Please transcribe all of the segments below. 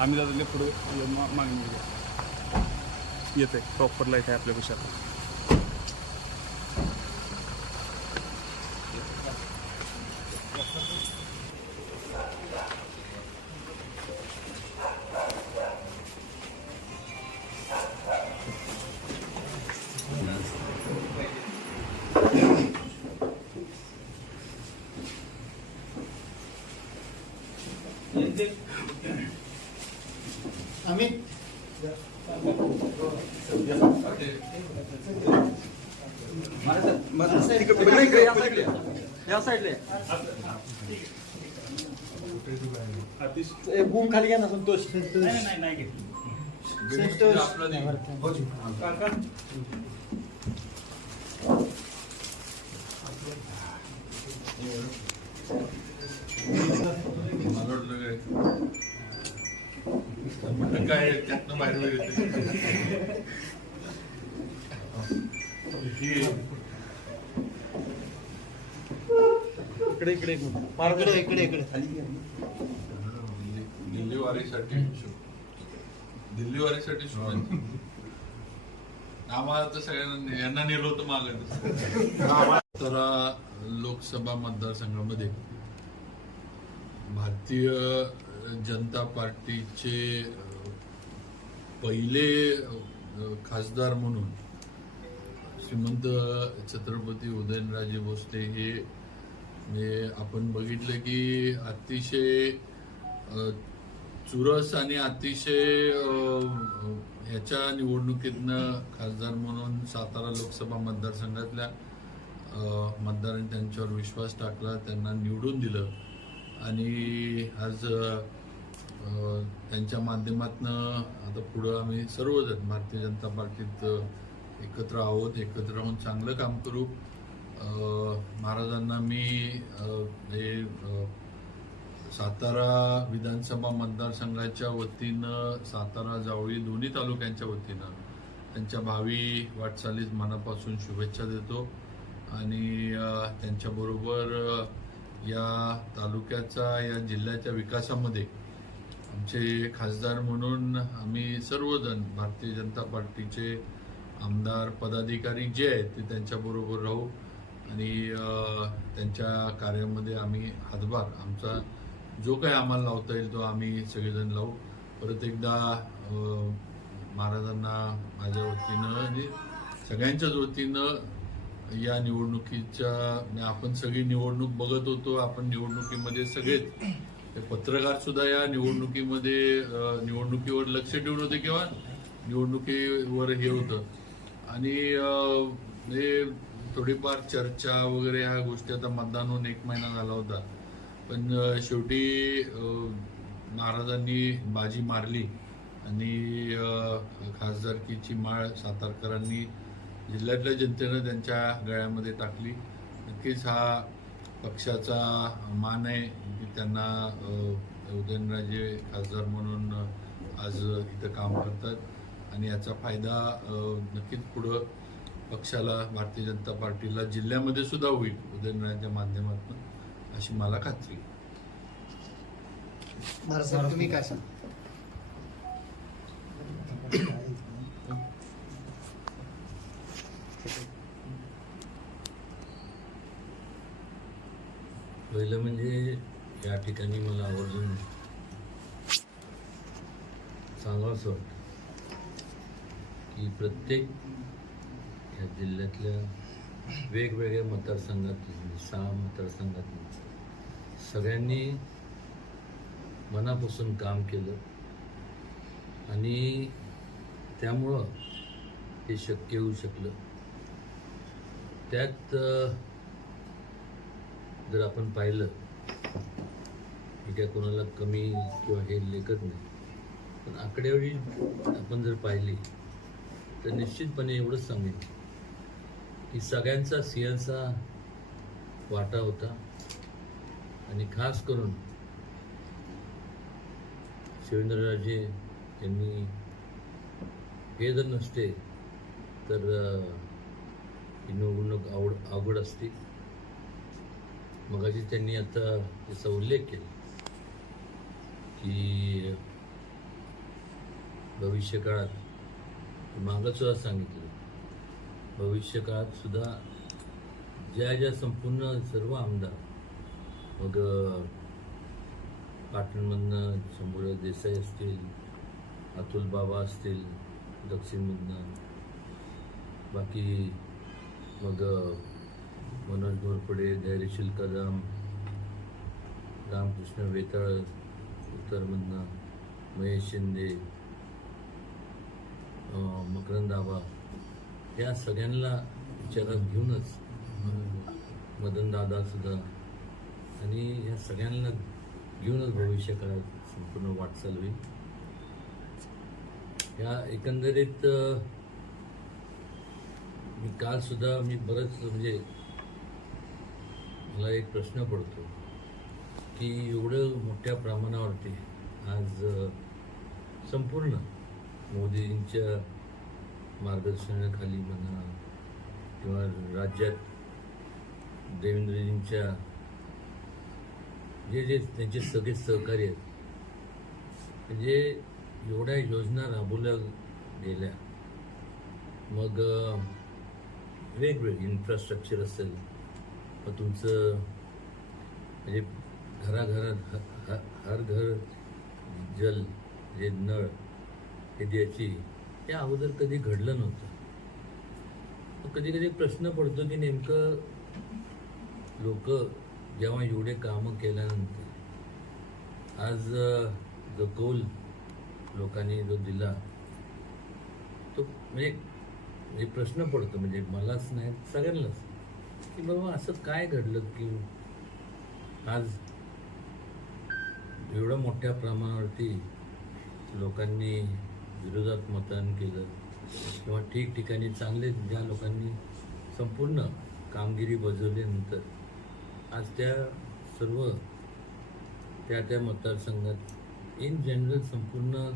आम्ही दादा पुढे मागणी येते प्रॉपर लाइट आहे आपल्या कुशात अमित? या साईडले बूम खाली घ्या ना संतोष. मला म्हटलं काय त्यातनं बाहेर येते इकडे इकडे. एक मिनिट. इकडे इकडे इकडे. दिल्ली- दिल्ली वारीसाठी शु- दिल्ली वारीसाठी शुभेच्छा आम्हाला तर सगळ्यांना यांना नेलं होतं तर लोकसभा मतदारसंघामध्ये भारतीय जनता पार्टीचे पहिले खासदार म्हणून श्रीमंत छत्रपती उदयनराजे भोसले हे आपण बघितलं की अतिशय चुरस आणि अतिशय ह्याच्या निवडणुकीतनं खासदार म्हणून सातारा लोकसभा मतदारसंघातल्या मतदारांनी त्यांच्यावर विश्वास टाकला त्यांना निवडून दिलं. आणि आज त्यांच्या माध्यमातनं आता पुढं आम्ही सर्वजण भारतीय जनता पार्टीत एकत्र आहोत एकत्र राहून चांगलं काम करू. महाराजांना मी हे सातारा विधानसभा मतदारसंघाच्या वतीनं सातारा जावळी दोन्ही तालुक्यांच्या वतीनं त्यांच्या भावी वाटचालीस मनापासून शुभेच्छा देतो. आणि त्यांच्याबरोबर या तालुक्याचा या जिल्ह्याच्या विकासामध्ये आमचे खासदार म्हणून आम्ही सर्वजण भारतीय जनता पार्टीचे आमदार पदाधिकारी जे आहेत ते त्यांच्याबरोबर राहू आणि त्यांच्या कार्यामध्ये आम्ही हातभार आमचा जो काही आम्हाला लावता येईल तो आम्ही सगळेजण लावू. परत एकदा महाराजांना माझ्या वतीनं आणि सगळ्यांच्याच वतीनं या निवडणुकीच्या म्हणजे आपण सगळी निवडणूक बघत होतो आपण निवडणुकीमध्ये सगळेच पत्रकार सुद्धा या निवडणुकीमध्ये निवडणुकीवर लक्ष ठेवून होते किंवा निवडणुकीवर हे होतं. आणि हे थोडीफार चर्चा वगैरे ह्या गोष्टी आता मतदान होऊन एक महिना झाला होता. पण शेवटी महाराजांनी बाजी मारली आणि खासदारकीची माळ सातारकरांनी जिल्ह्यातल्या जनतेनं त्यांच्या गळ्यामध्ये टाकली. नक्कीच हा पक्षाचा मान आहे की त्यांना उदयनराजे खासदार म्हणून आज इथं काम करतात. आणि याचा फायदा नक्कीच पुढं पक्षाला भारतीय जनता पार्टीला जिल्ह्यामध्ये सुद्धा होईल उदयनराजेच्या माध्यमातून अशी मला खात्री तुम्ही काय सांग पहिलं म्हणजे या ठिकाणी मला आवर्जून सांगावंसं वाटतं की प्रत्येक या जिल्ह्यातल्या वेगवेगळ्या मतदारसंघातून सहा मतदारसंघातून सगळ्यांनी मनापासून काम केलं आणि त्यामुळं हे शक्य होऊ शकलं. त्यात जर आपण पाहिलं की काय कोणाला कमी किंवा हे लेखत नाही पण आकडेवारी आपण जर पाहिली तर निश्चितपणे एवढंच सांगेन की सगळ्यांचा सिंहाचा वाटा होता. आणि खास करून शिवेंद्रराजे यांनी हे जर नसते तर ही निवडणूक आवड अवघड असते. मगाशी त्यांनी आता याचा उल्लेख केला की भविष्य काळात मागं सुद्धा सांगितलं. भविष्य काळात सुद्धा ज्या ज्या संपूर्ण सर्व आमदार मग पाटणमधनं शंभूराज देसाई असतील अतुल बाबा असतील दक्षिणमधनं बाकी मग मनोज घोरपडे धैर्यशील कदम रामकृष्ण वेताळ उत्तरमधनं महेश शिंदे मकरंदाबा या सगळ्यांना विचारात घेऊनच मदन दादा सुद्धा आणि या सगळ्यांना घेऊनच भविष्य काळात संपूर्ण वाटचाल होईल या एकंदरीत मी काल सुद्धा मी बरंच म्हणजे मला एक प्रश्न पडतो की एवढं मोठ्या प्रमाणावरती आज संपूर्ण मोदींच्या मार्गदर्शनाखाली म्हणा किंवा राज्यात देवेंद्रजींच्या जे जे त्यांचे सगळे सहकारी आहेत म्हणजे एवढ्या योजना राबवल्या गेल्या. मग वेगवेगळे इन्फ्रास्ट्रक्चर असेल तुमचं म्हणजे घराघरात ह- हर घर जल जे नळ हे द्यायची हे अगोदर कधी घडलं नव्हतं. कधी कधी प्रश्न पडतो की नेमकं लोक जेव्हा एवढे कामं केल्यानंतर आज जो कौल लोकांनी जो दिला तो म्हणजे प्रश्न पडतो. म्हणजे मलाच नाही सगळ्यांनाच. की बाबा असं काय घडलं की आज एवढं मोठ्या प्रमाणावरती लोकांनी विरोधात मतदान केलं किंवा ठिकठिकाणी चांगले ज्या लोकांनी संपूर्ण कामगिरी बजावल्यानंतर आज त्या सर्व त्या त्या मतदारसंघात इन जनरल संपूर्ण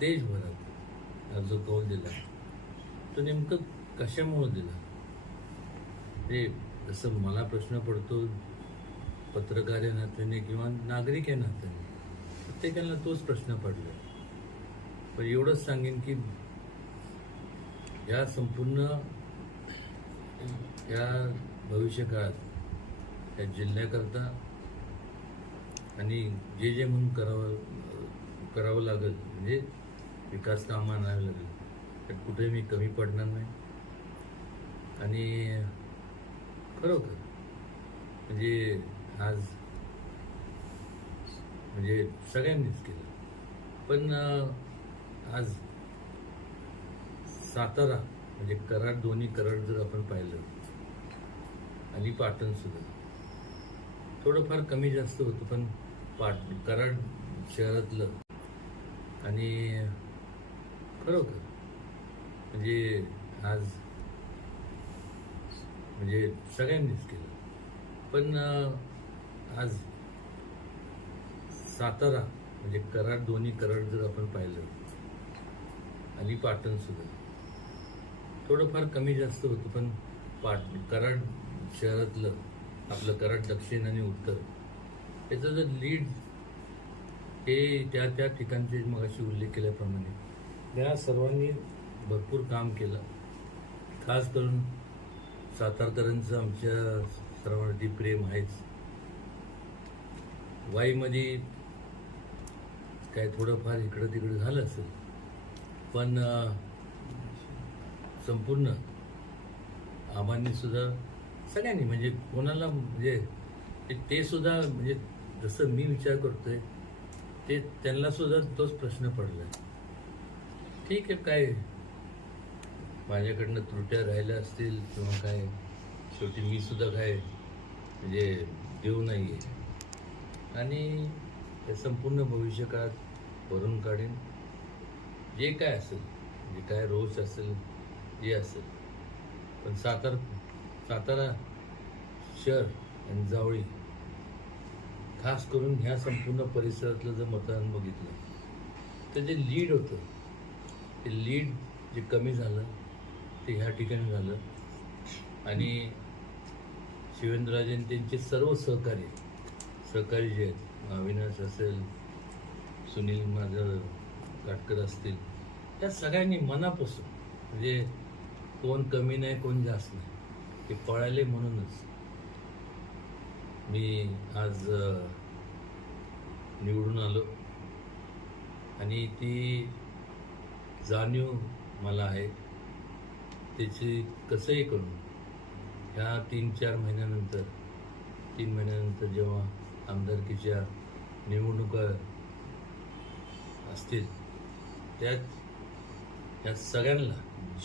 देशभरात हा जो कौल दिला तो नेमकं कशामुळं दिला? ते जसं मला प्रश्न पडतो पत्रकार या नात्याने किंवा नागरिक या नात्याने प्रत्येकाला तोच प्रश्न पडला. पण एवढंच सांगेन की या संपूर्ण या भविष्यकाळात या जिल्ह्याकरता आणि जे जे म्हणून करावं करावं लागेल म्हणजे विकास कामं आणावी लागेल त्यात कुठे मी कमी पडणार नाही. आणि खरोखर म्हणजे आज म्हणजे सगळ्यांनीच केलं. पण आज सातारा म्हणजे कराड दोन्ही कराड जर आपण पाहिलं आणि पाटण सुद्धा. थोडंफार कमी जास्त होतं पण पाट कराड शहरातलं आणि खरोखर म्हणजे आज म्हणजे सगळ्यांनीच केलं. पण आज सातारा म्हणजे कराड दोन्ही कराड जर आपण पाहिलं आणि पाटण सुद्धा थोडंफार कमी जास्त होतं पण पाट कराड शहरातलं आपलं कराड दक्षिण आणि उत्तर याचं जर लीड हे त्या त्या ठिकाणचे मगाशी उल्लेख केल्याप्रमाणे या सर्वांनी भरपूर काम केलं. खास करून सातारकरांचं आमच्या सर्वांवरती प्रेम आहेच. वाईमध्ये काय थोडंफार इकडं तिकडं झालं असेल पण संपूर्ण आबांनी सुद्धा सगळ्यांनी म्हणजे कोणाला म्हणजे ते- ते सुद्धा म्हणजे जसं मी विचार करतोय ते त्यांना सुद्धा तोच प्रश्न पडला ठीक आहे काय माझ्याकडनं त्रुट्या राहिल्या असतील किंवा काय शेवटी मी सुद्धा काय म्हणजे देऊ नाही आहे आणि हे संपूर्ण भविष्यकाळात भरून काढेन. जे काय असेल जे काय रोष असेल जे असेल. पण सातार सातारा शहर आणि जावळी खास करून ह्या संपूर्ण परिसरातलं जर मतदान बघितलं तर जे लीड होतं ते लीड जे कमी झालं ते ह्या ठिकाणी झालं. आणि शिवेंद्रराजे त्यांचे सर्व सहकारी सहकारी जे आहेत अविनाश असेल सुनील माझं काटकर असतील त्या सगळ्यांनी मनापासून म्हणजे कोण कमी नाही कोण जास्त नाही ते पळाले म्हणूनच. मी आज निवडून आलो. आणि ती जाणीव मला आहे. त्याची कसंही करून ह्या तीन चार महिन्यानंतर तीन महिन्यानंतर जेव्हा आमदारकीच्या निवडणुका असतील त्यात या सगळ्यांना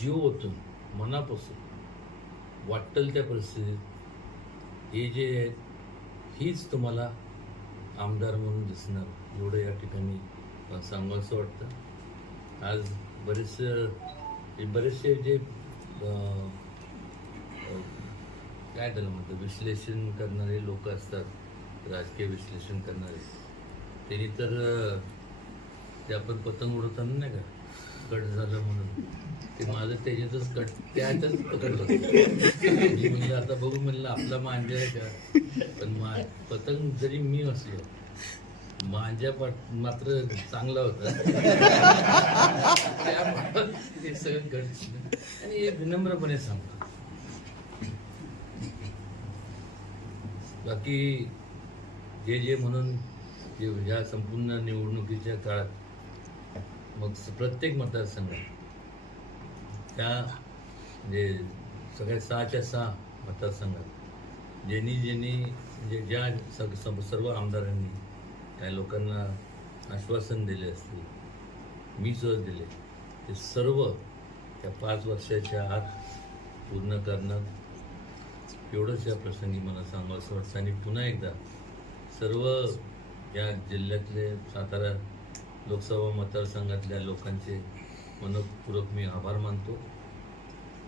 जीव ओतून मनापासून वाटेल त्या परिस्थितीत हे जे आहेत हीच तुम्हाला आमदार म्हणून दिसणार. एवढं या ठिकाणी मला सांगावंसं वाटतं. आज बरेचसे बरेचसे जे काय त्याला म्हणतं विश्लेषण करणारे लोक असतात. राजकीय विश्लेषण करणारे. त्यांनी तर ते आपण पतंग उडवताना नाही का? कट झालं म्हणून. ते माझं त्याच्यातच कट त्याच्यातच पकडलं. मी म्हणलं आता बघू म्हणलं आपला मांजा आहे का? पण मा पतंग जरी मी असलो माझ्या पाठ मात्र चांगला होता. त्यामुळं ते सगळं घडलं. आणि हे विनम्रपणे सांगतो. बाकी जे जे म्हणून जे ह्या संपूर्ण निवडणुकीच्या काळात मग प्रत्येक मतदारसंघात त्या म्हणजे सगळ्या सहाच्या सहा मतदारसंघात ज्यांनी ज्यांनी म्हणजे ज्या सर्व आमदारांनी त्या लोकांना आश्वासन दिले असतील. मी सुद्धा दिले. ते सर्व त्या पाच वर्षाच्या आत पूर्ण करणं एवढंच या प्रसंगी मला सांगावं असं वाटतं. आणि पुन्हा एकदा सर्व या जिल्ह्यातले सातारा लोकसभा मतदारसंघातल्या लोकांचे मनपूर्वक मी आभार मानतो.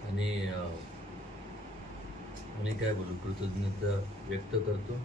आणि आणि काय बोलू कृतज्ञता व्यक्त करतो.